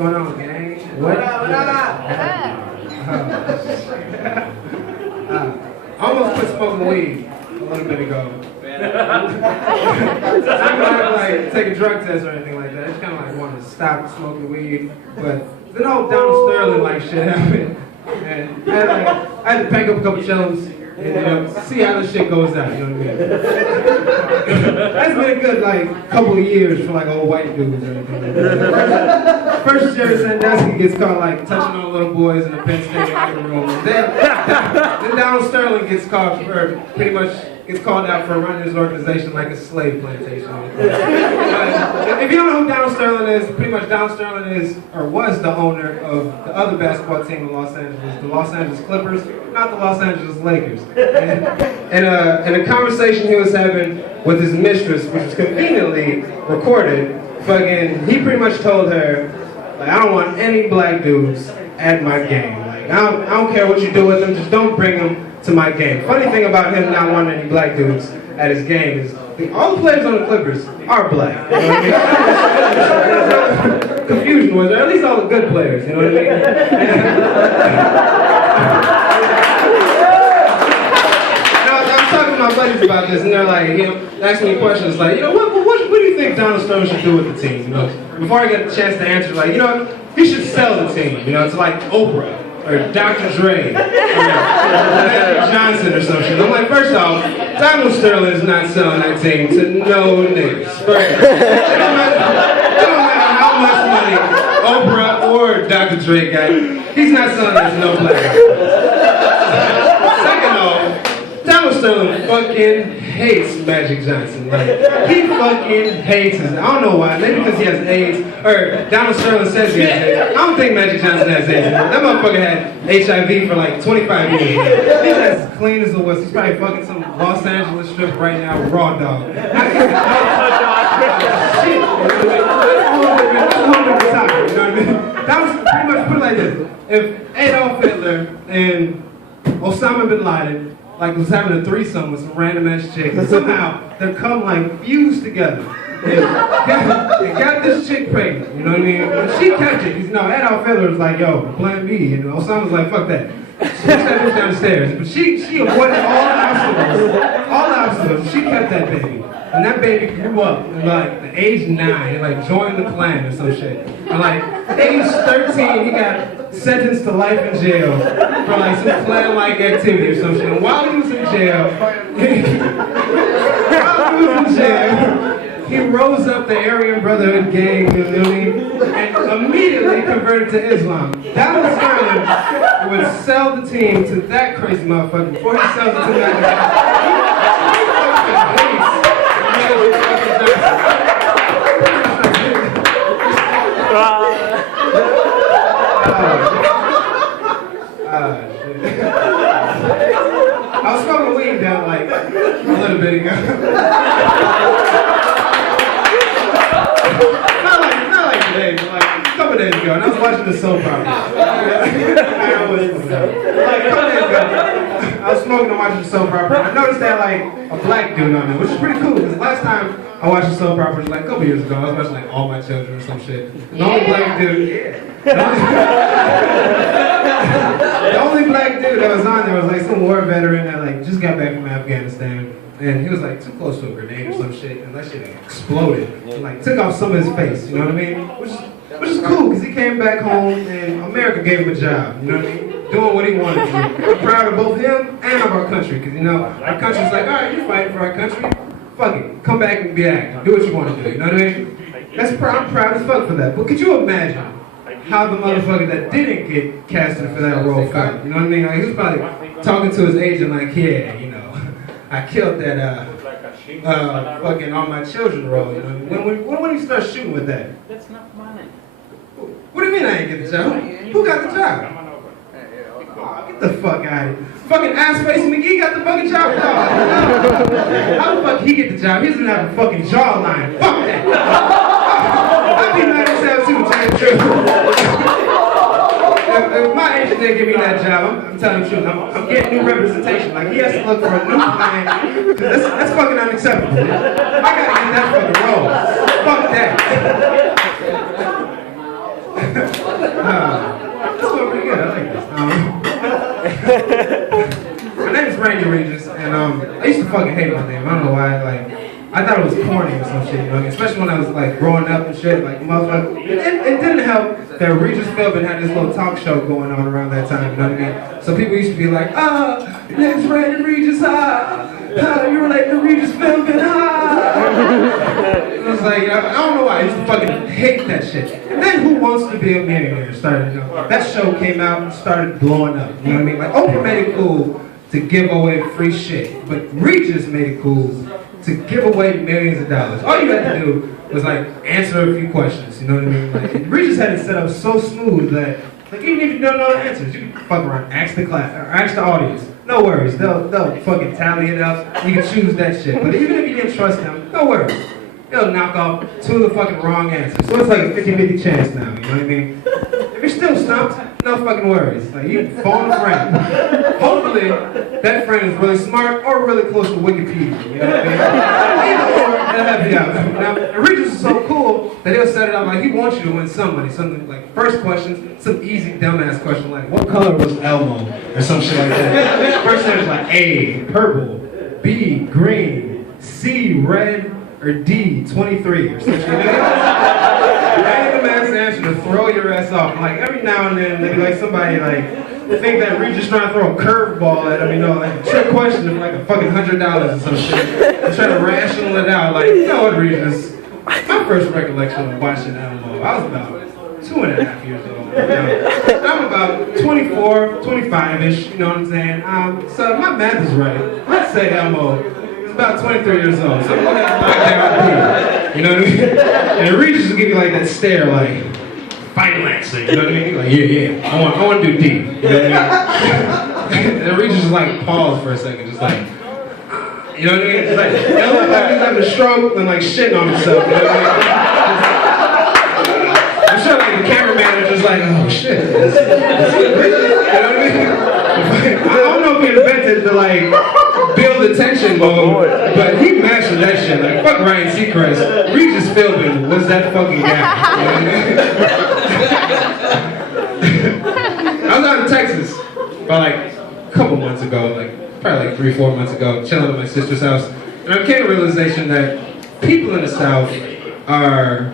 going on, gang? What up? I almost quit smoking weed a little bit ago. I'm not like take a drug test or anything like that. I just kind of like wanted to stop smoking weed, but the whole Donald Sterling like shit happened, and I had to pack up a couple chillums and see how this shit goes down. You know what I mean? That's been a good like couple of years for like old white dudes or anything like that. First Jerry Sandusky gets caught like touching on little boys in the Penn State locker room. Then Donald Sterling gets caught for pretty much gets called out for running his organization like a slave plantation. If you don't know who Donald Sterling is, pretty much Donald Sterling is or was the owner of the other basketball team in Los Angeles, the Los Angeles Clippers, not the Los Angeles Lakers. And a conversation he was having with his mistress, which was conveniently recorded, he pretty much told her, like, I don't want any black dudes at my game. Like, I don't care what you do with them, just don't bring them to my game. Funny thing about him not wanting any black dudes at his game is all the players on the Clippers are black. You know what I mean? Confusion was there, at least all the good players, you know what I mean? I was talking to my buddies about this, and they're like, asking me questions like, what do you think Donald Sterling should do with the team? Before I get a chance to answer, like, he should sell the team, to like Oprah. Or Dr. Dre, or Magic Johnson or some shit. I'm like, first off, Donald Sterling is not selling that team to no niggas. First, it don't matter how much money Oprah or Dr. Dre got, he's not selling that to no black guy. Second off, Donald Sterling fucking hates Magic Johnson. Like, he fucking hates him. I don't know why. Maybe because he has AIDS. Or Donald Sterling says he has AIDS. I don't think Magic Johnson has AIDS. That motherfucker had HIV for like 25 years. He's as clean as a whistle. He's probably fucking some Los Angeles strip right now with Raw Dog. Shit. That's a whole different topic. You know what I mean? That was pretty much put it like this. If Adolf Hitler and Osama bin Laden was having a threesome with some random ass chick, and somehow they come like fused together and got this chick pregnant, you know what I mean? But she kept it, because Adolf Hitler was like, yo, plan B, and Osama was like, fuck that. She pushed that bitch down the stairs, but she avoided all the obstacles, she kept that baby. And that baby grew up at like age 9 and like joined the Klan or some shit. And like age 13, he got sentenced to life in jail for like some Klan-like activity or some shit. And while he was in jail, he rose up the Aryan Brotherhood gang, you know what I mean? And immediately converted to Islam. Donald Sterling would sell the team to that crazy motherfucker before he sells it to that guy. I was smoking weed down like a little bit ago. not like today, but like a couple days ago, and I was watching the soap opera. I was smoking and watching the soap opera. I noticed that like a black dude on there, which is pretty cool because last time I watched the soap opera was like a couple years ago. I was watching like All My Children or some shit. The only black dude, the only black dude that was on there was like some war veteran that like just got back from Afghanistan. And he was like too close to a grenade or some shit, and that shit exploded. And, like took off some of his face, you know what I mean? Which is cool, because he came back home and America gave him a job, you know what I mean? Doing what he wanted to do. I'm proud of both him and of our country, because our country's like, alright, you're fighting for our country. Fuck it, come back and be active. Do what you want to do, you know what I mean? I'm proud as fuck for that. But could you imagine how the motherfucker that didn't get casted for that role felt? You know what I mean? Like, he was probably talking to his agent like, yeah, I killed that fucking All My Children role, you know? When you start shooting with that? That's not mine. What do you mean I ain't get the job? Who got the job? Oh, get the fuck out of here. Fucking ass-face McGee got the fucking job. No. How the fuck he get the job? He doesn't have a fucking jawline. Fuck that. I'd be mad as hell too, to tell you the truth. If my agent didn't give me that job, I'm telling the truth, I'm getting new representation. Like, he has to look for a new plan. That's fucking unacceptable. Man. I gotta get that fucking role. Fuck that. fucking hate my name. I don't know why. Like, I thought it was corny or some shit, you know what I mean? Especially when I was like growing up and shit, like motherfucker. It didn't help that Regis Philbin had this little talk show going on around that time, you know what I mean? So people used to be like, next Randy Regis, you related to Regis Philbin, It was like, I don't know why, I used to fucking hate that shit. And then Who Wants to Be a Millionaire started, you know? That show came out and started blowing up, you know what I mean? Like, Oprah made it cool to give away free shit, but Regis made it cool to give away millions of dollars. All you had to do was like answer a few questions, you know what I mean? Like, Regis had it set up so smooth that like even if you don't know the answers, you can fuck around, ask the class or ask the audience. No worries, they'll fucking tally it up. You can choose that shit. But even if you didn't trust them, no worries. They'll knock off 2 of the fucking wrong answers. So it's like a 50-50 chance now, you know what I mean? If you're still stumped, no fucking worries. Like, you phone a friend. Hopefully, that friend is really smart or really close to Wikipedia, you know what I mean? Either or, they'll help you out. Now, and Regis is so cool that he'll set it up like he wants you to win some money. Something like, first question, some easy dumbass question like, what color was Elmo? Or some shit like that. First answer is like, A, purple, B, green, C, red, or D, 23, or some shit. Random ass answer to throw your ass off. Like every now and then, maybe like somebody like think that Regis trying to throw a curveball at them, you know, like a trick question of like a fucking $100 or some shit. And try to rational it out. Like, you know what, Regis? My first recollection of watching Elmo, I was about 2.5 years old. You know? I'm about 24, 25-ish, you know what I'm saying? So my math is right. Let's say Elmo about 23 years old, so I'm gonna have to knock down D. You know what I mean? And Regis will give you like that stare, like, final answer, you know what I mean? Like, yeah, I want to do D. You know what I mean? And Regis is like, pause for a second, just like, you know what I mean? It's like, you know, like he's having a stroke and like shitting on himself, you know what I mean? I'm sure like the cameraman is just like, oh shit, this is Regis, you know what I mean? I don't know if he invented the like, build attention mode, but he mastered that shit. Like, fuck Ryan Seacrest. Regis Philbin was that fucking guy. You know what I mean? I was out in Texas about like a couple months ago, like probably like 3-4 months ago, chilling at my sister's house, and I came to the realization that people in the South are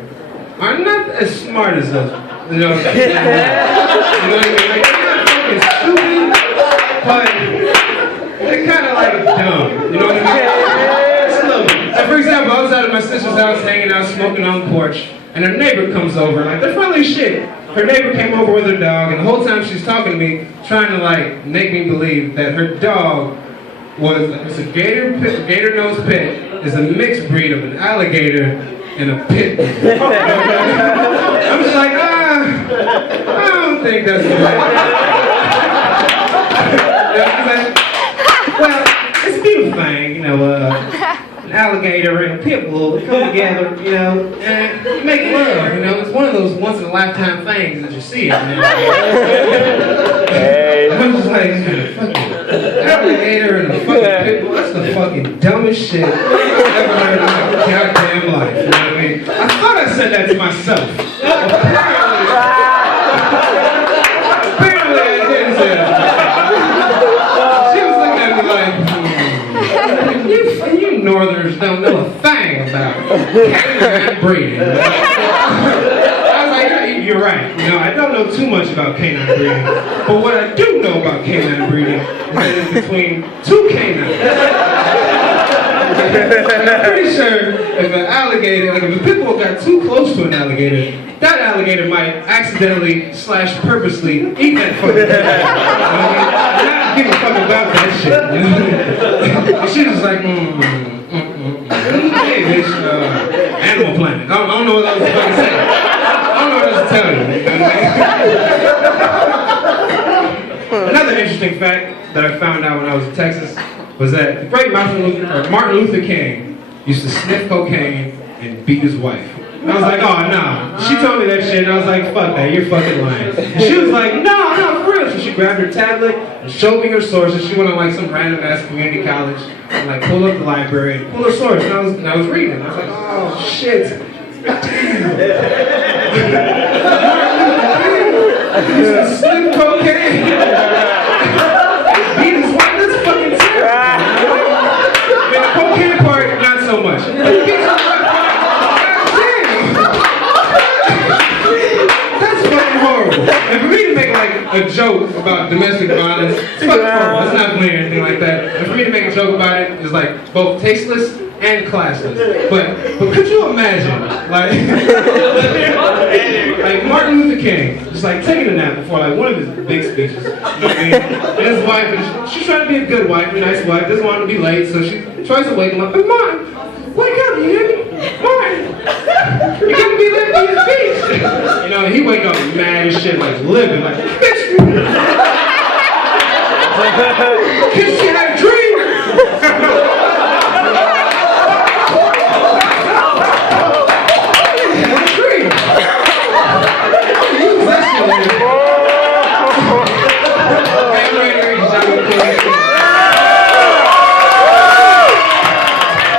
not as smart as us. You know what I mean? Like, they're not fucking stupid, but they're kind of like dumb, you know what I mean? Just a little bit. Like, for example, I was out at my sister's house hanging out, smoking on the porch, and her neighbor comes over, like, they're friendly as shit. Her neighbor came over with her dog, and the whole time she's talking to me, trying to, like, make me believe that her dog it's a gator-nosed pit, is a mixed breed of an alligator and a pit bull. I'm just like, I don't think that's the right. Well, it's a beautiful thing, you know, an alligator and a pit bull come together, you know, and you make love, you know. It's one of those once-in-a-lifetime things that you see out there. I'm just like, fucking alligator and a fucking pit bull, that's the fucking dumbest shit I've ever heard in my goddamn life, you know what I mean? I thought I said that to myself. Apparently I didn't say that. You Northerners don't know a thing about canine breeding. I was like, you're right. You know, I don't know too much about canine breeding, but what I do know about canine breeding is that it's between 2 canines. And I'm pretty sure if an alligator, like if a pit bull got too close to an alligator, that alligator might accidentally / purposely eat that fucking thing. I'm not giving a fuck about that shit. You know? And she was like, hey, bitch, Animal Planet. I don't know what else to fucking say. I don't know what else to tell you. You know what I mean? Another interesting fact that I found out when I was in Texas was that the great Martin Luther King used to sniff cocaine and beat his wife. And I was like, oh, no. She told me that shit, and I was like, fuck that, you're fucking lying. And she was like, no, for real. So she grabbed her tablet and showed me her sources. She went on like some random ass community college and like pulled up the library and pulled her source. And I was reading. I was like, oh, shit. Damn. He used to sniff cocaine. Beat his wife, that's fucking terrible. much. But the speech was like, that's fucking horrible. And for me to make like a joke about domestic violence, it's fucking horrible. It's not funny or anything like that. And for me to make a joke about it is like both tasteless and classless. But could you imagine, like, like Martin Luther King, just like taking a nap before like one of his big speeches. You know what I mean? And his wife, she's trying to be a good wife, a nice wife, doesn't want him to be late, so she tries to wake him up. But Martin, wake up, you hear me? Martin, you're gonna be late for your speech. You know, and he wake up mad as shit, like living, like, bitch. Cause she had a drink.